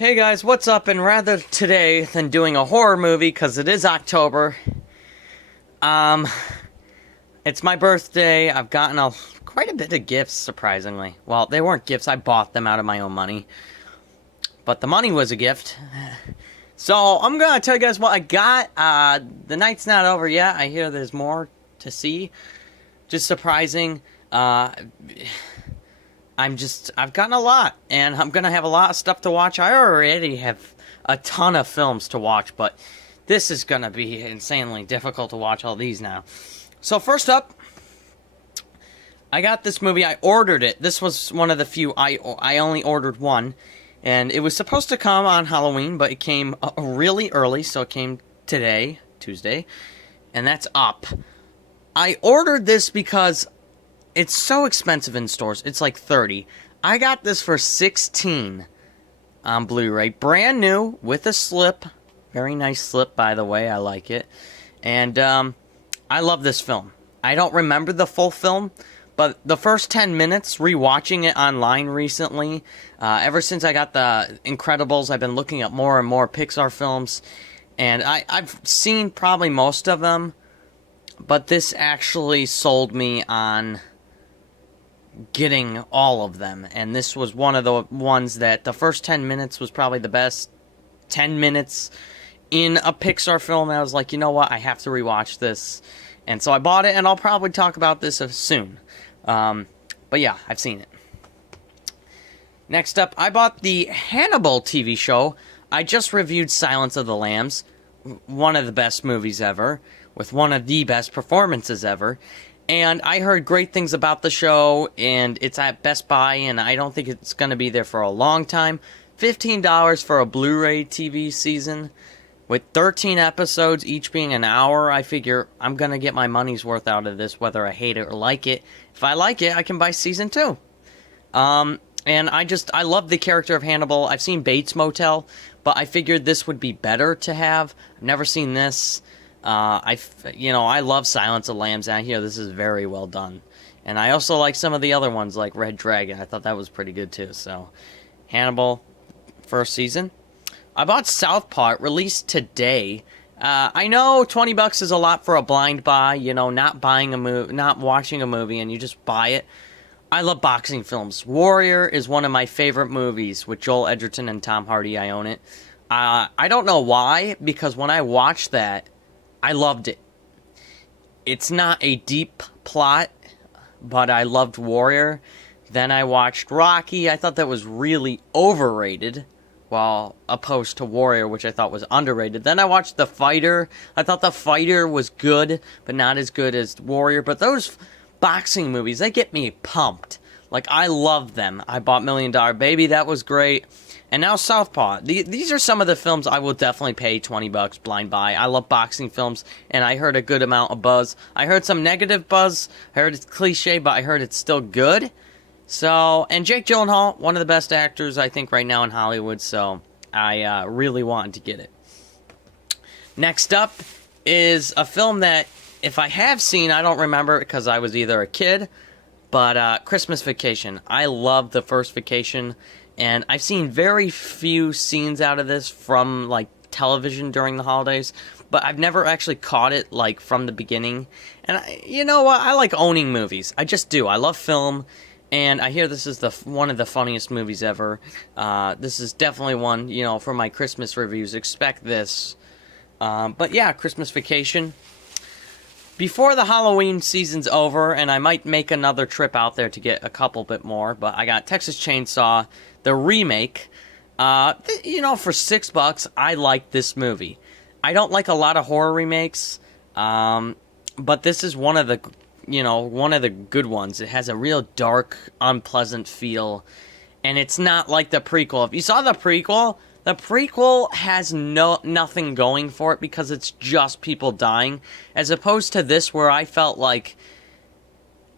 Hey guys, what's up? And rather today than doing a horror movie, because it is October, it's my birthday. I've gotten quite a bit of gifts, surprisingly. Well, they weren't gifts, I bought them out of my own money. But the money was a gift. So, I'm gonna tell you guys what I got. The night's not over yet. I hear there's more to see. Just surprising. I've gotten a lot, and I'm gonna have a lot of stuff to watch. I already have a ton of films to watch, but this is gonna be insanely difficult to watch all these now. So first up, I got this movie. I ordered it. This was one of the few. I only ordered one, and it was supposed to come on Halloween, but it came really early, so it came today, Tuesday, and that's Up. I ordered this because it's so expensive in stores. It's like $30. I got this for $16 on Blu-ray. Brand new, with a slip. Very nice slip, by the way. I like it. And I love this film. I don't remember the full film, but the first 10 minutes, rewatching it online recently, ever since I got The Incredibles, I've been looking at more and more Pixar films. And I've seen probably most of them, but this actually sold me on getting all of them, and this was one of the ones that the first 10 minutes was probably the best 10 minutes in a Pixar film. I was like, you know what, I have to rewatch this, and so I bought it, and I'll probably talk about this soon. But yeah, I've seen it. Next up, I bought the Hannibal TV show. I just reviewed Silence of the Lambs, one of the best movies ever, with one of the best performances ever. And I heard great things about the show, and it's at Best Buy, and I don't think it's going to be there for a long time. $15 for a Blu-ray TV season, with 13 episodes, each being an hour. I figure I'm going to get my money's worth out of this, whether I hate it or like it. If I like it, I can buy season 2. And I love the character of Hannibal. I've seen Bates Motel, but I figured this would be better to have. I've never seen this. I love Silence of the Lambs, and I hear this is very well done. And I also like some of the other ones, like Red Dragon. I thought that was pretty good, too. So, Hannibal, first season. I bought Southpaw, released today. I know $20 is a lot for a blind buy, not buying a movie, not watching a movie, and you just buy it. I love boxing films. Warrior is one of my favorite movies with Joel Edgerton and Tom Hardy. I own it. I don't know why, because when I watched that, I loved it. It's not a deep plot, but I loved Warrior. Then I watched Rocky. I thought that was really overrated, while opposed to Warrior, which I thought was underrated. Then I watched The Fighter. I thought The Fighter was good, but not as good as Warrior. But those boxing movies, they get me pumped. Like, I love them. I bought $1 Million Baby. That was great. And now Southpaw. These are some of the films I will definitely pay $20 blind buy. I love boxing films, and I heard a good amount of buzz. I heard some negative buzz. I heard it's cliche, but I heard it's still good. So, and Jake Gyllenhaal, one of the best actors, I think, right now in Hollywood. So, I really wanted to get it. Next up is a film that, if I have seen, I don't remember it because I was either a kid, but Christmas Vacation. I love the first Vacation. And I've seen very few scenes out of this from, like, television during the holidays. But I've never actually caught it, like, from the beginning. And you know what? I like owning movies. I just do. I love film. And I hear this is one of the funniest movies ever. This is definitely one, for my Christmas reviews. Expect this. But yeah, Christmas Vacation. Before the Halloween season's over, and I might make another trip out there to get a couple bit more, but I got Texas Chainsaw, the remake. For $6, I like this movie. I don't like a lot of horror remakes, but this is one of the good ones. It has a real dark, unpleasant feel, and it's not like the prequel. If you saw the prequel has nothing going for it because it's just people dying, as opposed to this where I felt like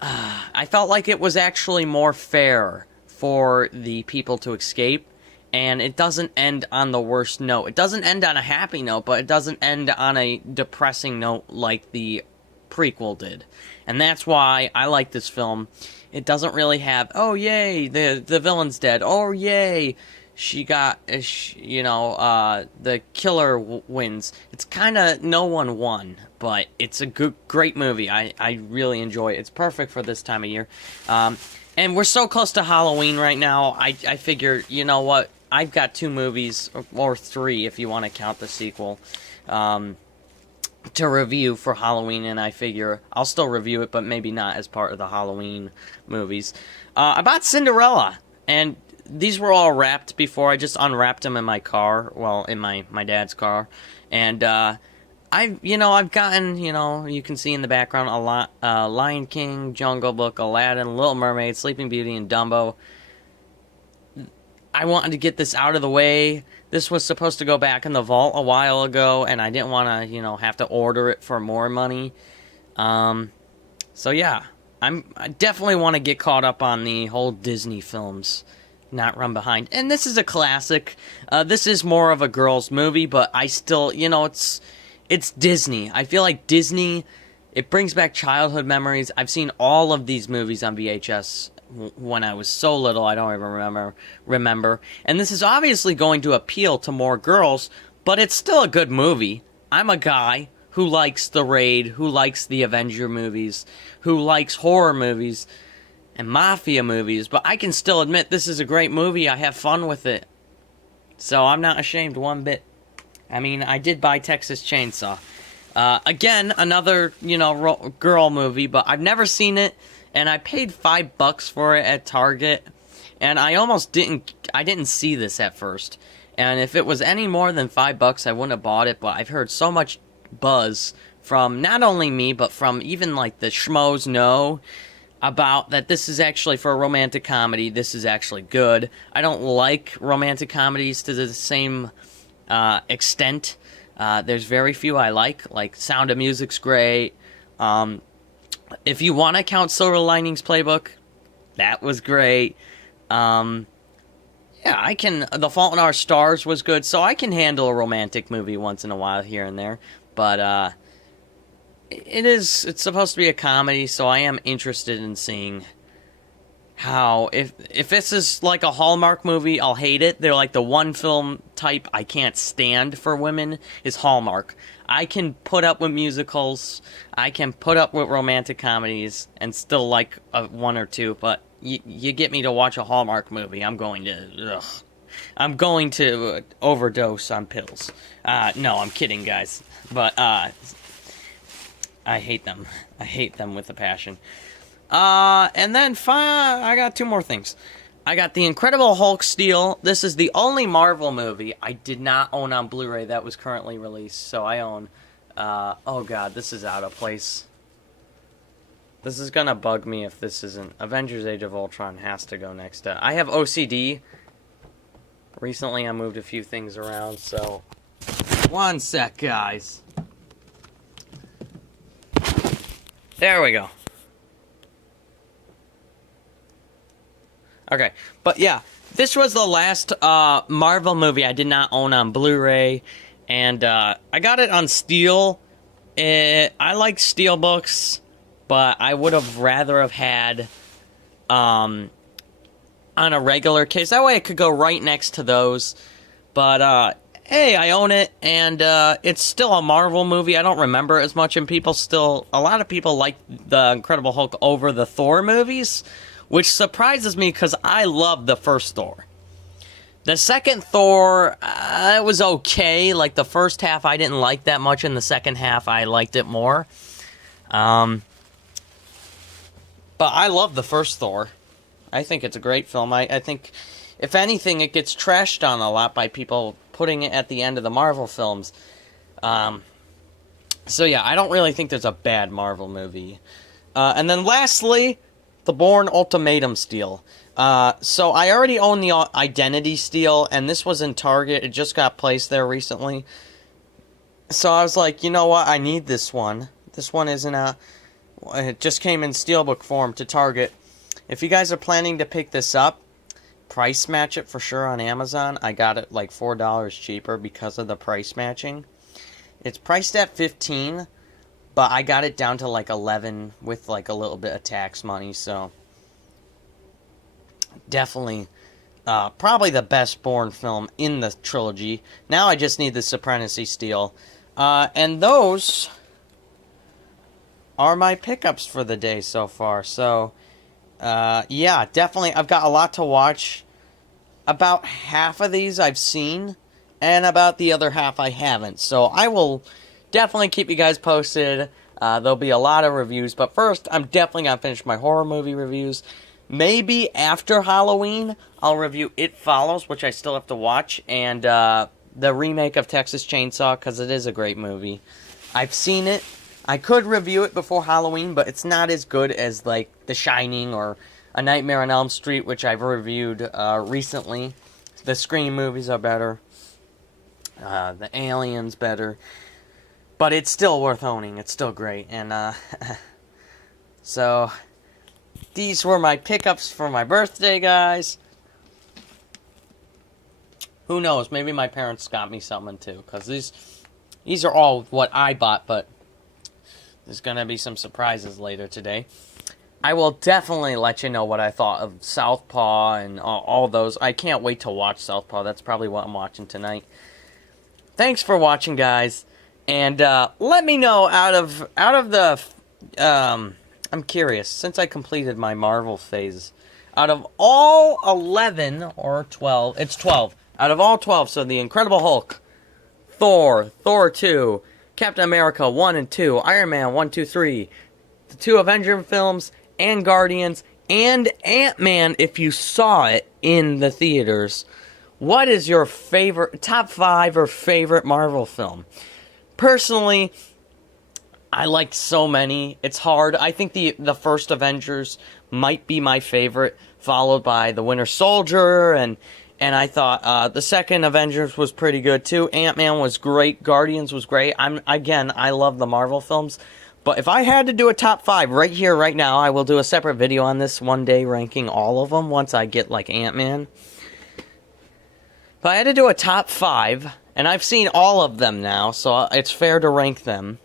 it was actually more fair for the people to escape, and it doesn't end on the worst note. It doesn't end on a happy note, but it doesn't end on a depressing note like the prequel did. And that's why I like this film. It doesn't really have, oh yay, the villain's dead, oh yay, she got, the killer wins. It's kind of no one won, but it's a great movie. I really enjoy it. It's perfect for this time of year. And we're so close to Halloween right now. I figure, you know what? I've got 2 movies, or 3 if you want to count the sequel, to review for Halloween, and I figure I'll still review it, but maybe not as part of the Halloween movies. I bought Cinderella, and these were all wrapped before. I just unwrapped them in my car, well, in my dad's car, and I've gotten, you can see in the background a lot, Lion King, Jungle Book, Aladdin, Little Mermaid, Sleeping Beauty, and Dumbo. I wanted to get this out of the way. This was supposed to go back in the vault a while ago, and I didn't want to, have to order it for more money. So yeah, I definitely want to get caught up on the whole Disney films, not run behind. And this is a classic. This is more of a girls' movie, but I still, it's Disney. I feel like Disney, it brings back childhood memories. I've seen all of these movies on VHS when I was so little, I don't even remember. And this is obviously going to appeal to more girls, but it's still a good movie. I'm a guy who likes The Raid, who likes the Avenger movies, who likes horror movies and mafia movies, but I can still admit this is a great movie. I have fun with it. So I'm not ashamed one bit. I mean, I did buy Texas Chainsaw. Again, another, girl movie, but I've never seen it. And I paid $5 for it at Target, and I didn't see this at first. And if it was any more than $5, I wouldn't have bought it, but I've heard so much buzz from not only me, but from even, like, the schmoes know about that this is actually, for a romantic comedy, this is actually good. I don't like romantic comedies to the same extent. There's very few I like Sound of Music's great. If you want to count Silver Linings Playbook, that was great. Yeah, I can. The Fault in Our Stars was good, so I can handle a romantic movie once in a while here and there. But it's supposed to be a comedy, so I am interested in seeing how, if this is like a Hallmark movie, I'll hate it. They're like the one film type I can't stand for women is Hallmark. I can put up with musicals, I can put up with romantic comedies, and still like one or two, but you get me to watch a Hallmark movie, I'm going to overdose on pills. No, I'm kidding, guys. But, I hate them. I hate them with a passion. And then I got 2 more things. I got The Incredible Hulk Steel. This is the only Marvel movie I did not own on Blu-ray that was currently released. So I own, oh god, this is out of place. This is gonna bug me if this isn't. Avengers Age of Ultron has to go next to. I have OCD. Recently I moved a few things around, so. One sec, guys. There we go. Okay, but yeah, this was the last Marvel movie I did not own on Blu-ray, and I got it on Steel. I like Steel books, but I would have rather have had on a regular case. That way I could go right next to those. But hey, I own it, and it's still a Marvel movie. I don't remember as much, and a lot of people like the Incredible Hulk over the Thor movies, which surprises me because I love the first Thor. The second Thor, it was okay. Like, the first half I didn't like that much, and the second half I liked it more. But I love the first Thor. I think it's a great film. I think, if anything, it gets trashed on a lot by people putting it at the end of the Marvel films. So yeah, I don't really think there's a bad Marvel movie. And then lastly, the Bourne Ultimatum Steel. So I already own the Identity Steel, and this was in Target. It just got placed there recently. So I was like, you know what? I need this one. This one isn't it just came in Steelbook form to Target. If you guys are planning to pick this up, price match it for sure on Amazon. I got it like $4 cheaper because of the price matching. It's priced at $15, but I got it down to like $11 with like a little bit of tax money, so definitely probably the best Bourne film in the trilogy. Now I just need the Supremacy Steel. And those are my pickups for the day so far. So, yeah, definitely. I've got a lot to watch. About half of these I've seen, and about the other half I haven't. So I will definitely keep you guys posted. There'll be a lot of reviews, but first, I'm definitely going to finish my horror movie reviews. Maybe after Halloween, I'll review It Follows, which I still have to watch, and the remake of Texas Chainsaw, because it is a great movie. I've seen it. I could review it before Halloween, but it's not as good as, like, The Shining or A Nightmare on Elm Street, which I've reviewed recently. The Scream movies are better. The Alien's better. But it's still worth owning. It's still great. And, so, these were my pickups for my birthday, guys. Who knows? Maybe my parents got me something, too. Because these are all what I bought, but there's going to be some surprises later today. I will definitely let you know what I thought of Southpaw and all those. I can't wait to watch Southpaw. That's probably what I'm watching tonight. Thanks for watching, guys. And let me know out of the... I'm curious, since I completed my Marvel phase, out of all 11 or 12... It's 12. Out of all 12, so The Incredible Hulk, Thor, Thor 2, Captain America 1 and 2, Iron Man 1, 2, 3, the 2 Avenger films, and Guardians, and Ant-Man if you saw it in the theaters. What is your favorite, top 5 or favorite Marvel film? Personally, I liked so many. It's hard. I think the first Avengers might be my favorite, followed by The Winter Soldier, and I thought the second Avengers was pretty good too. Ant-Man was great. Guardians was great. I love the Marvel films. But if I had to do a top 5 right here, right now, I will do a separate video on this one day ranking all of them once I get like Ant-Man. If I had to do a top 5, and I've seen all of them now, so it's fair to rank them,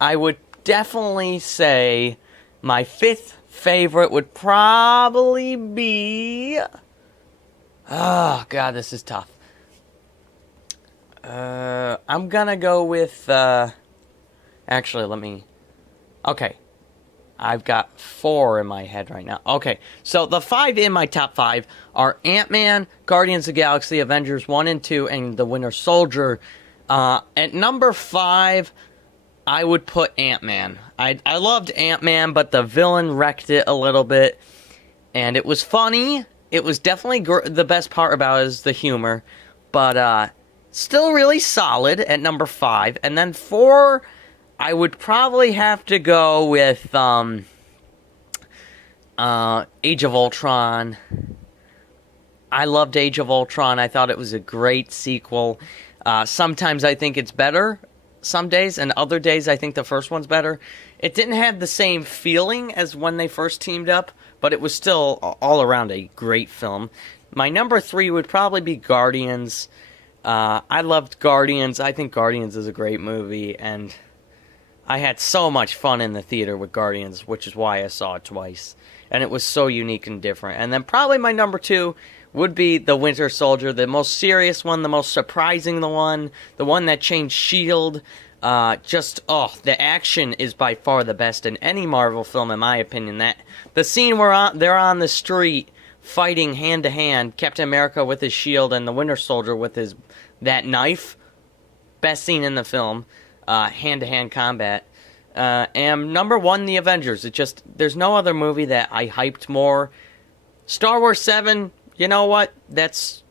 I would definitely say my 5th favorite would probably be... Oh, God, this is tough. I'm gonna go with, actually, let me... Okay. I've got 4 in my head right now. Okay, so the 5 in my top 5 are Ant-Man, Guardians of the Galaxy, Avengers 1 and 2, and The Winter Soldier. At number 5, I would put Ant-Man. I loved Ant-Man, but the villain wrecked it a little bit. And it was funny. It was definitely the best part about it is the humor. But still really solid at number 5. And then 4... I would probably have to go with Age of Ultron. I loved Age of Ultron. I thought it was a great sequel. Sometimes I think it's better some days, and other days I think the first one's better. It didn't have the same feeling as when they first teamed up, but it was still all around a great film. My number 3 would probably be Guardians. I loved Guardians. I think Guardians is a great movie, and I had so much fun in the theater with Guardians, which is why I saw it twice. And it was so unique and different. And then probably my number 2 would be The Winter Soldier, the most serious one, the most surprising one, the one that changed S.H.I.E.L.D. The action is by far the best in any Marvel film, in my opinion. That the scene where they're on the street fighting hand to hand, Captain America with his shield and the Winter Soldier with that knife, best scene in the film. Hand-to-hand combat. And number 1, The Avengers. There's no other movie that I hyped more. Star Wars 7, you know what? That's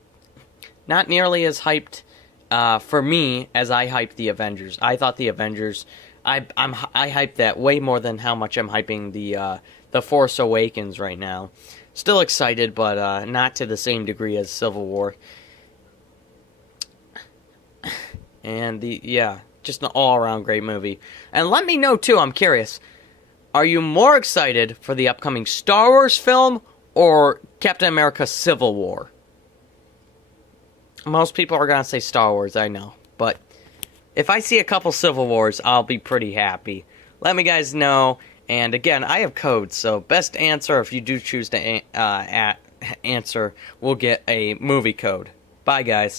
not nearly as hyped for me as I hyped The Avengers. I thought The Avengers, I hyped that way more than how much I'm hyping the Force Awakens right now. Still excited, but not to the same degree as Civil War. And just an all-around great movie. And let me know, too, I'm curious. Are you more excited for the upcoming Star Wars film or Captain America Civil War? Most people are going to say Star Wars, I know. But if I see a couple Civil Wars, I'll be pretty happy. Let me guys know. And again, I have codes, so best answer if you do choose to answer will get a movie code. Bye, guys.